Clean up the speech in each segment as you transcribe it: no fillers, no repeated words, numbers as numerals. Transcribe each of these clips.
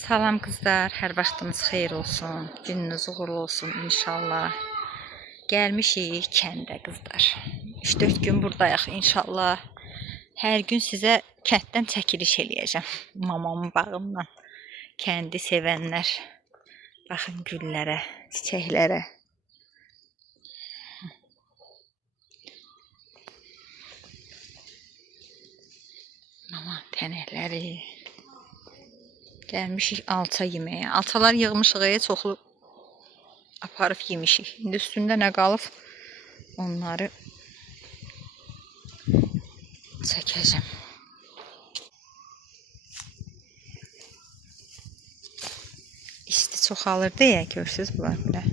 Salam qızlar, hər vaxtınız xeyir olsun, gününüz uğurlu olsun inşallah. Gəlmişik kəndə qızlar. 3-4 gün buradayıq inşallah. Hər gün sizə kənddən çəkiliş eləyəcəm. Mamamın bağından. Kəndi sevənlər. Baxın güllərə, çiçəklərə. Mama tənəkləri. Gəlmişik alça yeməyə. Alçalar yığmışıq, çoxlu aparıb yemişik. İndi üstündə nə qalıb? Onları çəkəcəm. İsti çoxalır deyə görsünüz bunlar belə.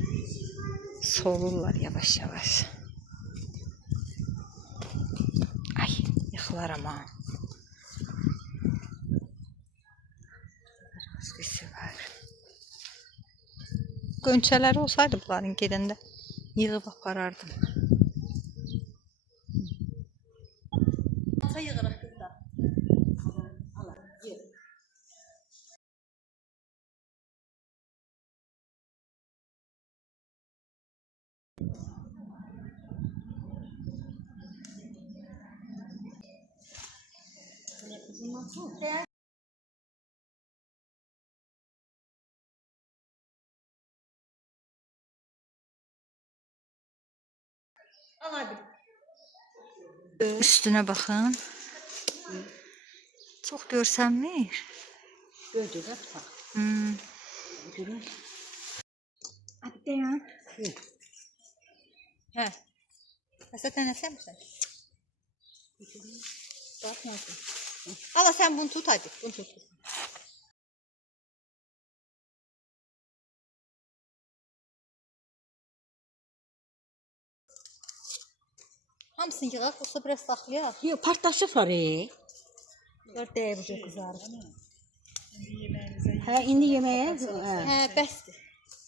Solurlar yavaş-yavaş. Ay, yıxılaram ha. Qönçələri olsaydı bunların gedəndə yığıb aparardım. Alça yığırıq qızlar. Üstünə baxın. Çox görsənmir. Gördük hə. Görün. Hadi dayan. Hə. Həsətən nəsəmsən? Baxmasın. Ala sen bunu tut hadi. Bunu tut. Hamısını yığaq, yoxsa biraz saxlayaq. Yox, partlaşıblar. Gör deyib ucu qızarır. Hə, indi yeməyə. Hə, bəsdir.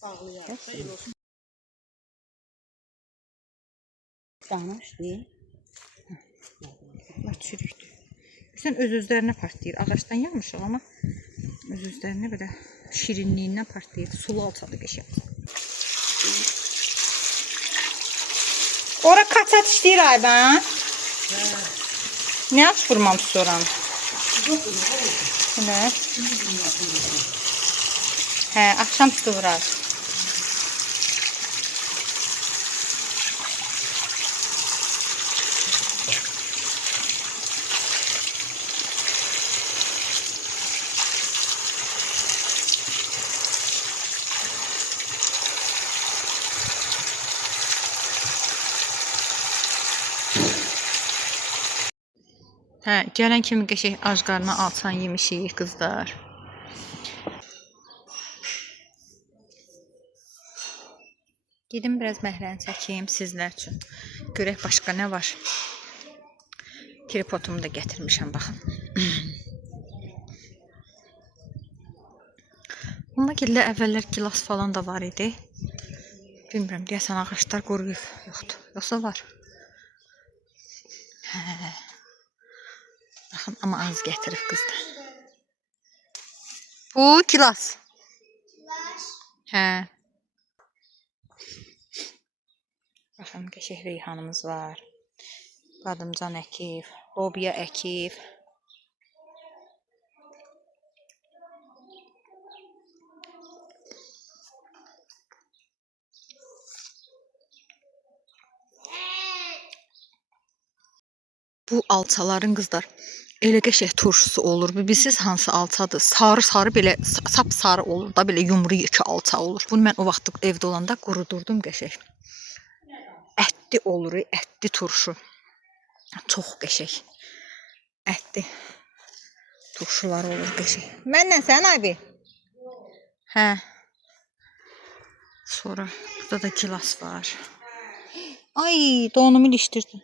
Bağlayaq. Danışdı. Bunlar çürükdür. Sən öz-özlərinə partlayır. Ağaçdan yağmışıq amma öz-özlərinə belə şirinliyindən partlayır. Sulu alçadı qəşəng. Ora kaçat işləyir ayban. Nə aç vurmamış oranı? Elə. Hə, axşam üstü vurar. Hə, gələn kimi qəşəng ac qarnına alçan yemişik qızlar. Gedim biraz məhrəni çəkeyim sizlər üçün. Görək başqa nə var. Tripodumu da gətirmişəm baxın. Bununla gillə əvvəllər gilas falan da var idi. Bilmirəm, deyəsən ağaçlar quruyub. Yoxdur, yoxsa var. Hə. Baxın, amma az gətirib qızlar. Bu gilas. Hə. Baxın, qəşəng reyhanımız var. Badımcan əkib, lobya əkib. Bu alçaların qızlar elə qəşəng turşusu olur. Bilirsiz hansı alçadır? Sarı-sarı belə sap-sarı olur da, belə yumru yekə alça olur. Bunu mən o vaxt evdə olanda qurudurdum qəşəng. Ətli olur, ətli turşu. Çox qəşəng. Ətli turşular olur qəşəng. Məndən sən abi? Hə. Sonra burada da gilas var. Ay, donumu ilişdirdim.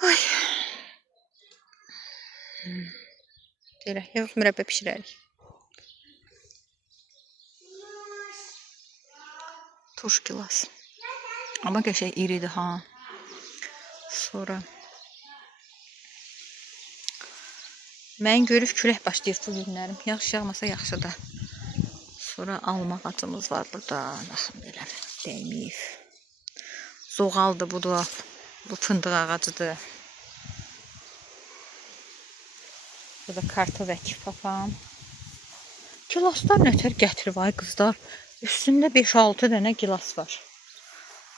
Ay. Belə, yox mürəbbə bişirərik. Turş gilas. Amma qəşəng iridir ha. Sonra Mən görüb külək başlayır bu günlərim. Yağış yağmasa yaxşıdır. Sonra alma ağacımız var burada. Baxın belə dəyməyib. Zoğaldır bu da. Bu fındıq ağacıdır. Bu da kartov əkib papam. Gilaslar nətər gətirib ay qızlar. Üstündə 5-6 dənə gilas var.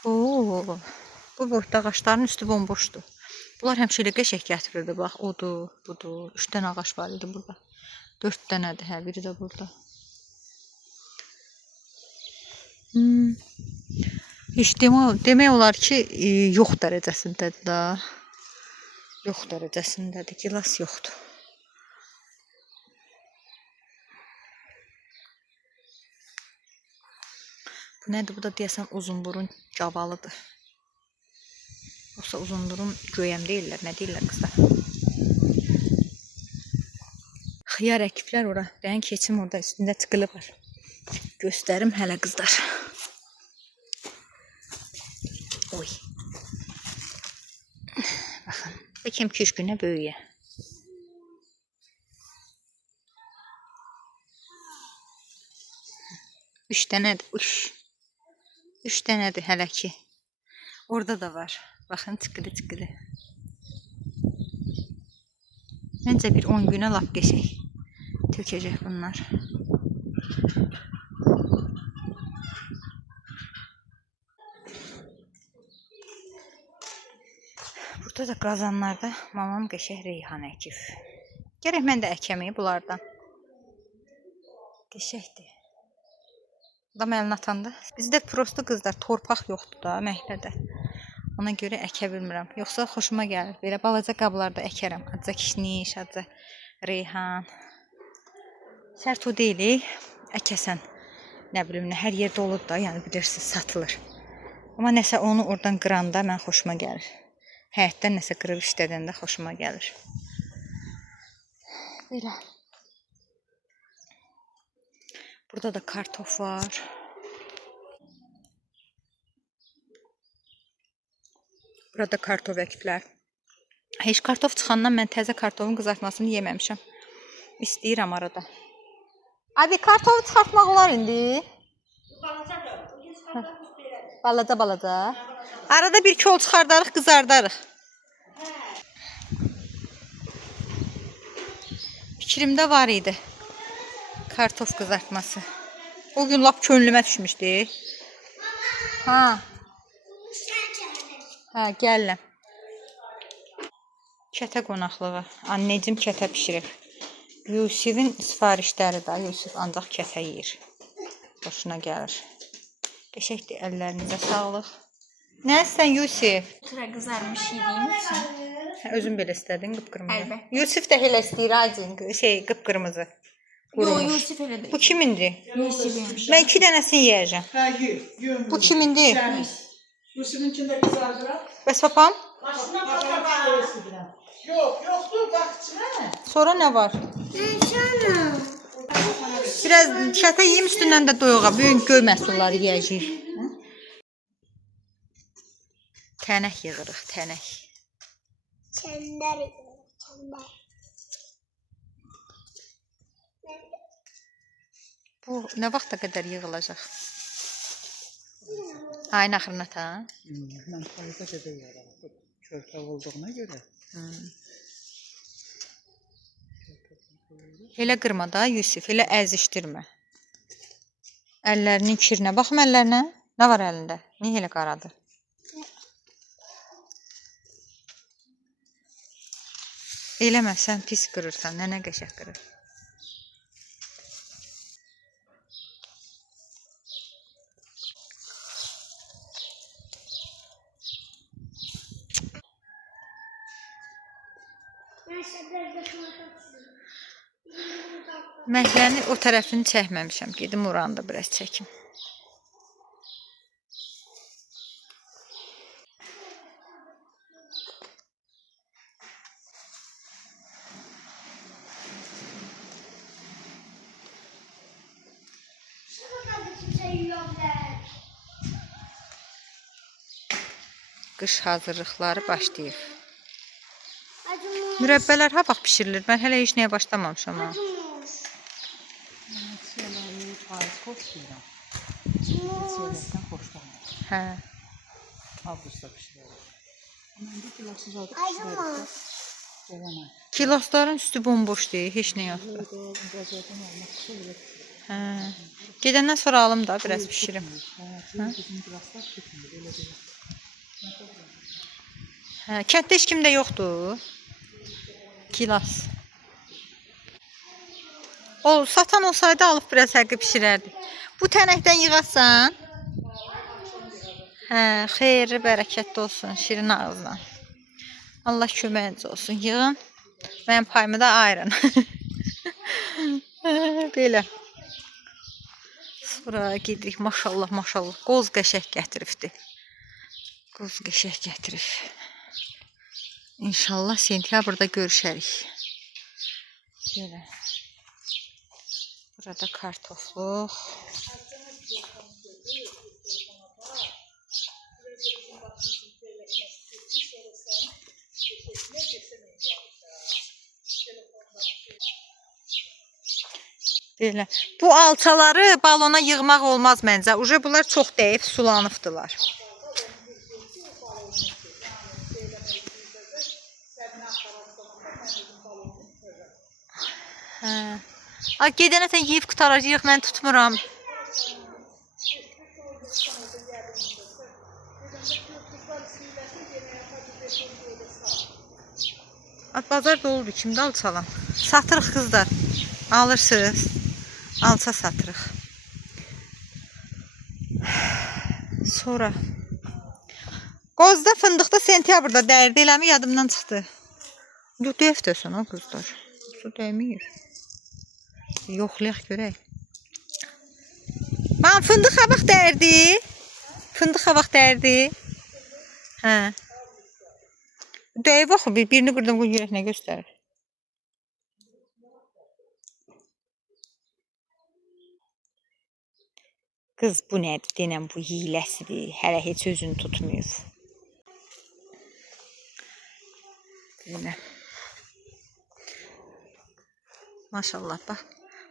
Oo, bu boyda ağaçların üstü bomboşdur. Bunlar həmişə elə qəşəng gətirirdi. Bax, odur, budur. 3 dənə ağac var idi burada. 4 dənədir, hə, biri də burada. Heç demək olar ki, yox dərəcəsindədir da. Yox dərəcəsindədir, gilas yoxdur. Bu nədir? Bu da deyəsən uzunburun cavalıdır. Yoxsa uzunburun göyəm deyirlər, nə deyirlər qızlar? Xiyar əkiblər ora. Deyən keçim orada üstündə tıqılı var. Göstərim hələ qızlar. Oy. Baxın. Bəlkə 2-3 günə böyüyə. Üç dənədir. Üç dənədir hələ ki. Orada da var. Baxın, tıqılı. Məncə bir 10 günə lap qəşəng tökəcək bunlar. Burada da qazanlarda mamam qəşəng reyhan əkib. Gərək mən də əkəməyim bunlardan. Qəşəkdir. Bu da məlini atanda. Bizdə prosto qızlar torpaq yoxdur da məhəllədə. Ona görə əkə bilmirəm. Yoxsa xoşuma gəlir. Belə balaca qablarda əkərəm. Azca kişniş, azca reyhan. Şərt o deyil, əkəsən. Nə bilim, hər yerdə olur da, yəni bilirsiniz, satılır. Amma nəsə onu oradan qıranda mən xoşuma gəlir. Həyətdən nəsə qırıb işlədəndə xoşuma gəlir. Belə. Burada da kartof var. Burada kartof əkiblər. Heç kartof çıxandan mən təzə kartofun qızartmasını yeməmişəm. İstəyirəm arada. Abi kartofu çıxartmaq olar indi. Balaca. Arada bir kol çıxardarıq, qızardarıq. Fikrimdə var idi. Kartof qızartması. O gün lap könlümə düşmüşdü. Ha, gələm. Kətə qonaqlığı. Anneciğim kətə pişirib. Yusif'in sifarişləri də. Yusif ancaq kətə yeyir. Hoşuna gəlir. Qəşəkdir, əllərinizə sağlıq. Nə istəyirsən Yusif? Tura qızarmış yediğim için. Özün belə istədin, qıpqırmızı. Əlbət. Yusif də elə istəyir, qıpqırmızı. Yo, Yusif elə Bu deyil. kimindir? Yusif'in. Mən 2 dənəsini yeyəcəm. Ha, yiyin. Bu kimindir? Yusuf'unkinde kızardılar. Bəs papam? Başına bakalım. Yoktu bak içine. Sonra nə var? Biraz kətə yeyim, üstündən də doyuğa. Böyük göy məhsulları yeyəcəyik. Tənək yığırıq, tənək. Çəndər. Bu nə vaxta qədər yığılacaq? Ayın axırına ta? Ben fazla kadar yarattım. Körpe olduğuna göre. Elə qırma da Yusif, elə əzişdirmə. Əllərinin kirinə. Baxım əllərinə. Nə var əlində? Niyə elə qaradır? Eləmə, sən pis qırırsan. Nənə qəşəng qırır. Məhləni o tərəfini çəkməmişəm. Gedim oranı da biraz çəkim. Qış hazırlıqları başlayıb. Mürəbbələr ha vaxt bişirilir? Mən hələ heç nəyə başlamamışam ha. Şeyləri payız xoşlayıram. Şeylərdən xoşlanmıram. Hə. Avqustda pişiririk. Mən də kilosuz alıb pişiririk. Olana. Kilosların üstü bomboş deyil, heç nə yoxdur. Bazardan almaq üçün Hə. Gedəndən sonra alım da biraz bişirim. bizim gilaslar tutmur, elə deyil. Hə, kənddə heç kimdə yoxdur. Kilas. O satan olsaydı alıb biraz həqqi bişirərdi. Bu tənəkdən yığarsan. Hə, xeyirli, bərəkətli olsun, şirin ağızdan. Allah köməyiniz olsun. Yığın. Mənim payımı da ayırın. Belə. Sonra gedirik. Maşallah, maşallah. Qoz qəşək gətiribdi. Qoz qəşək gətirib. İnşallah sentyabrda görüşərik. Belə. Burada kartofluq. Belə. Bu alçaları balona yığmaq olmaz məncə. Uje bunlar çox dəyib sulanıbdılar. Hə. Ay gedənə sən yeyib qutaracağıq, mən tutmuram. At bazar doludur, kimdə alçalan? Satırıq qızlar. Alırsınız. Alça satırıq. Sonra. Qozda, fındıqda sentyabrda dərdi eləmi yadımdan çıxdı. Yox, deyəftəsən o qızlar. Su dəymir. Yoxlayaq görək. Mən fındıq havaq dərdi. Fındıq havaq dərdi. Hə. Dəyib axı, birini qırdım, bu görək nə göstərir. Qız bu nədir? Denəm bu hiləsidir. Hələ heç özünü tutmuyor. Belə. Maşallah bax.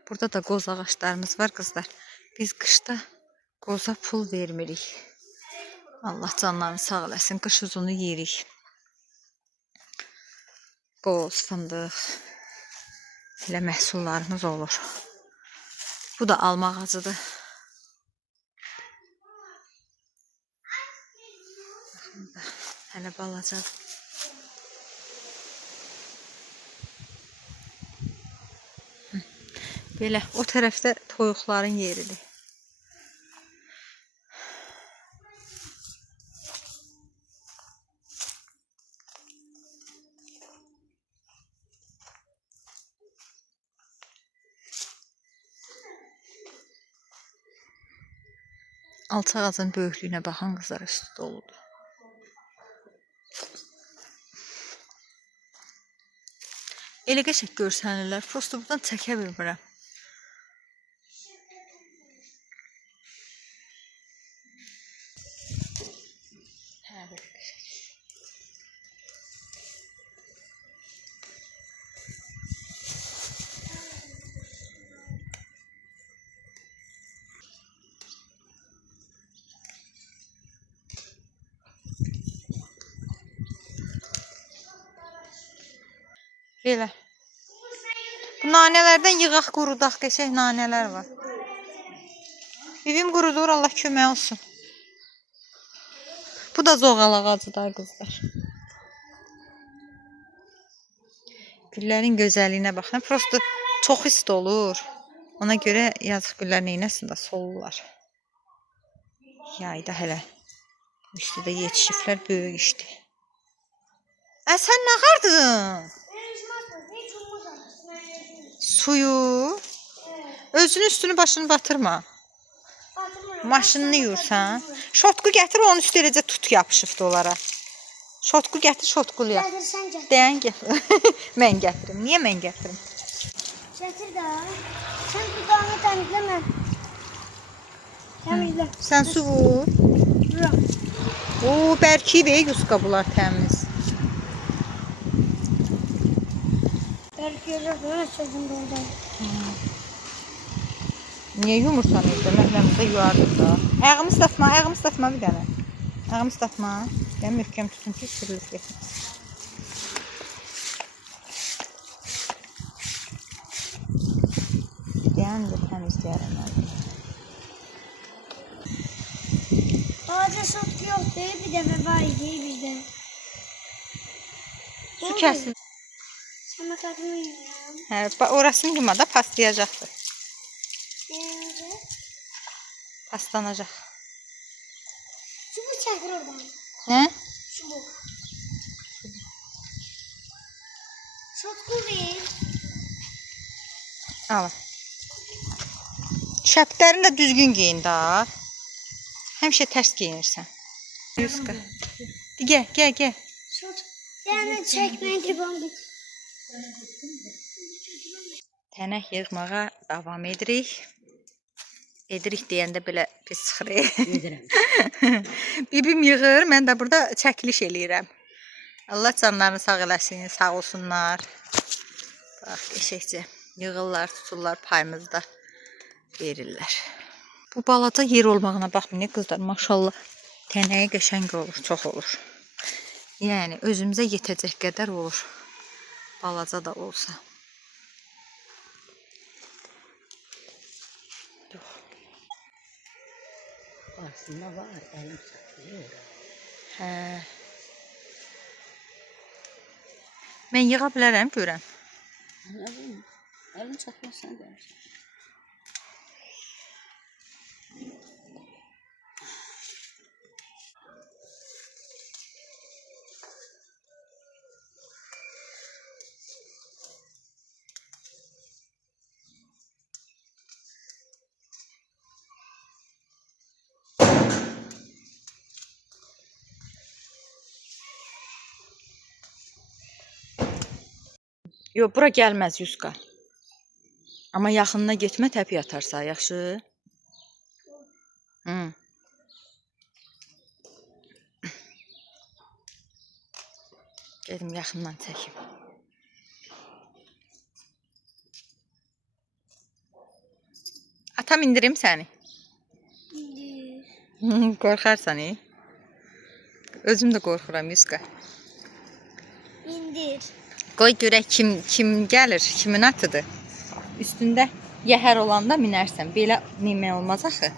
Burada da qoz ağaçlarımız var qızlar. Biz qışda qoza pul vermirik. Allah canlarını sağ eləsin. Qış uzunu yeyirik. Qoz, fındıq. Elə məhsullarımız olur. Bu da alma ağacıdır. Hələ balacadır. Belə, o tərəfdə toyuqların yeridir. Alça ağacın böyüklüyünə baxan qızlar üstü doludur. Elə qəşək görsənirlər. Prosto buradan çəkə bilmirəm. Hə, belə qəşək. Belə. Bu nanələrdən yığaq, qurudaq, qəşək nanələr var. Bibim qurudur, Allah kömək olsun. Bu da zoğal ağacıdır qızlar. Güllərin gözəlliyinə baxın. Prosto çox isti olur. Ona görə yazıq güllər neynəsin də solurlar. Yayda hələ. Üstüdə yetişiflər böyük işdir. Sən nə qardın? Suyu. Özünün üstünü başını batırma. Maşınını yuyursan. Şotku gətir, onun üstü eləcə tut yapışıbdı onlara. Şotku gətir, şotkulu yap. Deyən gətir. Mən gətirim. Niyə mən gətirim? Gətir də. Sən dudağını təmizləmə. Təmizlə. Sən su vur. Oo, bərkiyib yuska bunlar təmiz. görürəm, mən sözüm buradan. Niyə yumursan evdə? Məhləmizdə yuvardır da. Ayağımı ıslatma, ayağımı ıslatma bir dənə. Ayağımı ıslatma. Yəni möhkəm tutun ki, sürülüb getin. Yəni də təmizləyərəm mən. Balaca şot yoxdur, bir dəfə var idi bizdə. Su kəsil. Sana kadını yiyeceğim. Hə, orasını yumada paslayacaqdır. Yiyeceğim. Paslanacaq. Çubuğu çekir oradan. Hə? Çubuğu. Şotku değil. Al. Şəplərini də düzgün giyin da. Həmişə tərs giyinirsən. Yuska. Gəl. Şot. Yani çekmeyin tribanda. Tənək yığmağa davam edirik. Edirik deyəndə belə pis çıxır. Edirəm. Bibim yığır, mən də burada çəkiliş eləyirəm. Allah canlarını sağ eləsin, sağ olsunlar. Bax, eşəkcə yığırlar, tuturlar, payımızda verirlər. Bu balaca yer olmağına baxmayın, qızlar, maşallah. Tənəyi qəşəng olur, çox olur. Yəni, özümüzə yetəcək qədər olur. Balaca da olsa. Aslında var, əlim çatıyor. Hə. Mən yığa bilərəm, görəm. Əlim çatmazsan deyərsən. Yox, bura gəlməz Yuska. Amma yaxınına getmə, təpi atarsa, yaxşı? Hı. Gedim yaxından çəkim. Atam indirim səni. İndir. Qorxarsan, Özüm də qorxuram, Yuska. İndir. Qoy görək kim gəlir, kimin atıdır. Üstündə yəhər olanda minərsən. Belə minmək olmaz axı.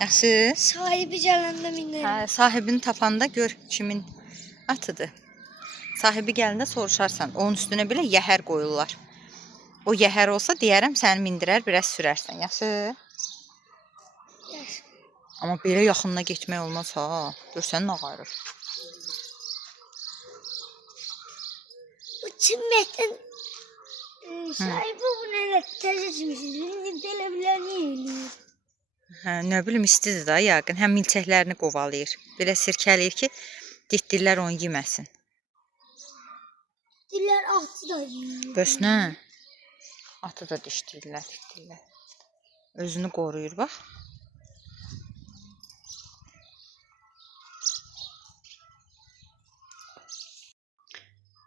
Yaxşı? Sahibi gələndə minərim. Hə, sahibini tapanda gör kimin atıdır. Sahibi gələndə soruşarsan. Onun üstünə belə yəhər qoyurlar. O yəhər olsa deyərəm səni mindirər, biraz sürərsən. Yaxşı? Yaxşı. Amma belə yaxınına getmək olmaz ha. Görsən nə qayırır. Bu çimmədən sahibi bu nələ təzə çimmişsiniz. Bilin belə bilər niyə eləyir? Hə, nə bilim istidir da yəqin. Həm milçəklərini qovalayır. Belə sirkələyir ki, ditdirlər onu yeməsin. Diller atı da yiyir. Bəs nə? Atı da dişdirlər, ditdirlər. Özünü qoruyur, bax.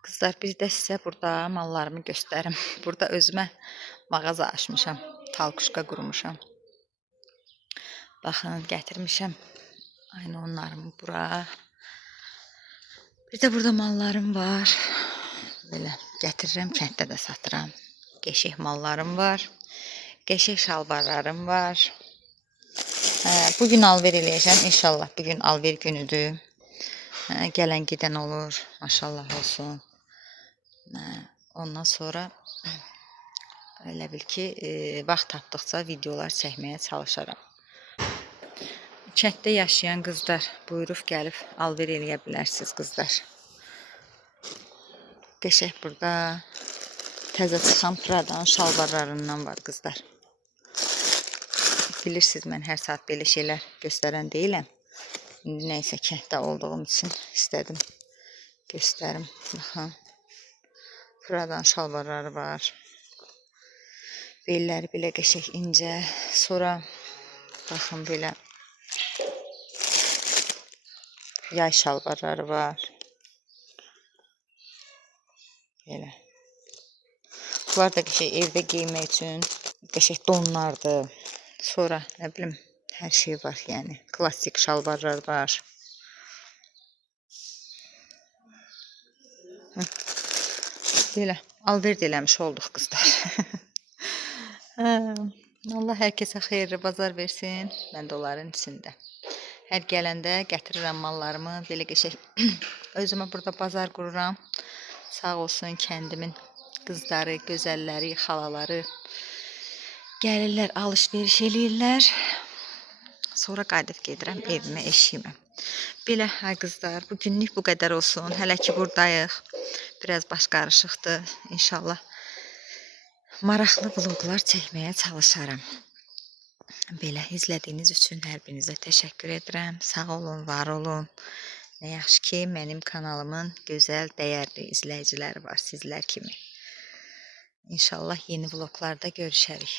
Qızlar, bir də sizə burada mallarımı göstərim. Burada özümə mağaza açmışam. Talkuşka qurmuşam. Baxın, gətirmişəm. Aynı onlarımı bura. Bir də burada mallarım var. Belə gətirirəm, kənddə də satıram. Qəşəng mallarım var. Qəşəng şalvarlarım var. Bugün alver eləyəcəm. İnşallah bugün alver günüdür. Gələn gedən olur. Maşallah olsun. Ondan sonra elə bil ki, vaxt tapdıqca videolar çəkməyə çalışaram. Kənddə yaşayan qızlar buyurub gəlib alver eləyə bilərsiniz qızlar. Qəşəng burada təzə çıxan Prada'nın şalvarlarından var qızlar. Bilirsiniz, mən hər saat belə şeylər göstərən deyiləm. İndi nəysə kənddə olduğum üçün istədim göstərim. Baxın. Prada'nın şalvarları var. Belləri belə qəşəng incə. Sonra baxın belə yay şalvarları var. Belə. Bunlar da şey evdə geymək üçün qəşəng donlardır. Sonra nə bilim hər şey var, yəni klassik şalvarlar var. Belə alverd eləmiş olduq qızlar. Allah hər kəsə xeyirli bazar versin. Mən də onların içində. Hər gələndə gətirirəm mallarımı, belə qəşəng özümə burada bazar qururam. Sağ olsun kəndimin qızları, gözəlləri, xalaları gəlirlər, alış-veriş eləyirlər. Sonra qayıdıb gedirəm evimə, eşiyimə. Belə ay qızlar, bu günlük bu qədər olsun. Hələ ki buradayıq. Biraz baş qarışıqdır. İnşallah maraqlı vloqlar çəkməyə çalışaram. Belə izlədiyiniz üçün hər birinizə təşəkkür edirəm. Sağ olun, var olun. Nə yaxşı ki, mənim kanalımın gözəl, dəyərli izləyiciləri var sizlər kimi. İnşallah yeni vloqlarda görüşərik.